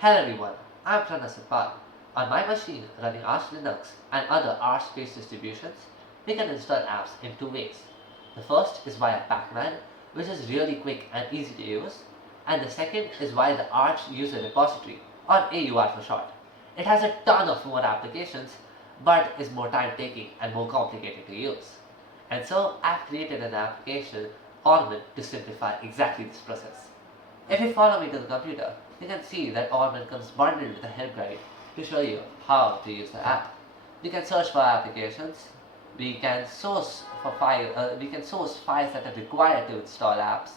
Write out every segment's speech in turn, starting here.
Hello everyone, I'm Pranasapal. On my machine running Arch Linux and other Arch-based distributions, we can install apps in two ways. The first is via Pacman, which is really quick and easy to use, and the second is via the Arch User Repository, or AUR for short. It has a ton of more applications, but is more time-taking and more complicated to use. And so I've created an application, Aurman, to simplify exactly this process. If you follow me to the computer, you can see that Aurman comes bundled with a help guide to show you how to use the app. We can search for applications, we can source files that are required to install apps,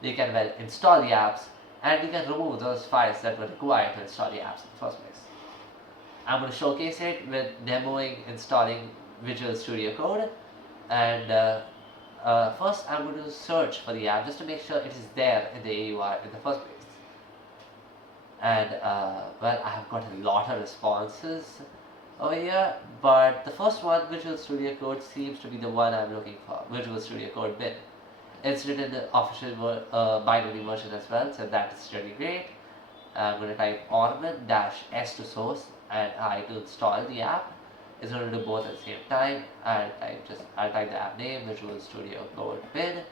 we can install the apps, and we can remove those files that were required to install the apps in the first place. I'm going to showcase it with demoing installing Visual Studio Code, and first I'm going to search for the app just to make sure it is there in the AUR in the first place. And well, I have got a lot of responses over here, but the first one, Visual Studio Code, seems to be the one I'm looking for. Visual Studio Code bin. It's written in the official binary version as well, so that is really great. I'm going to type Aurman-S to source and I to install the app. It's going to do both at the same time. I'll type the app name, Visual Studio Code bin,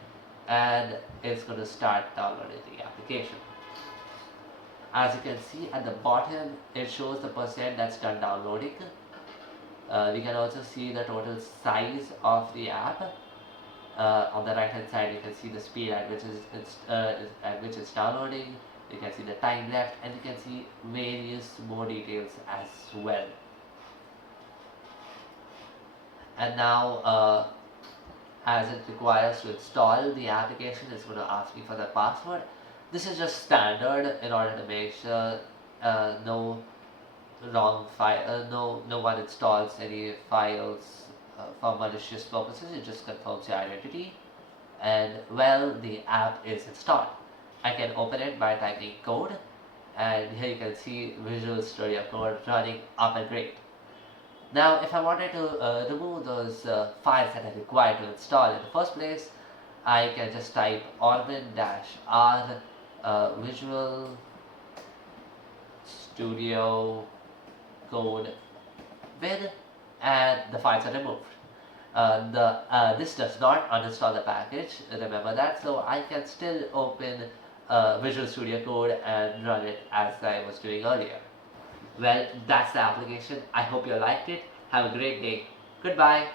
and it's going to start downloading the application. As you can see at the bottom, it shows the percent that's done downloading. We can also see the total size of the app. On the right hand side, you can see the speed at which it's downloading. You can see the time left, and you can see various more details as well. And now, as it requires to install the application, it's going to ask me for the password. This is just standard in order to make sure no one installs any files for malicious purposes. It just confirms your identity, and well, the app is installed. I can open it by typing code, and here you can see Visual Studio Code running up and great. Now, if I wanted to remove those files that are required to install in the first place, I can just type Aurman-R Visual Studio Code bin, and the files are removed. This does not uninstall the package, remember that, so I can still open Visual Studio Code and run it as I was doing earlier. Well, that's the application. I hope you liked it. Have a great day. Goodbye.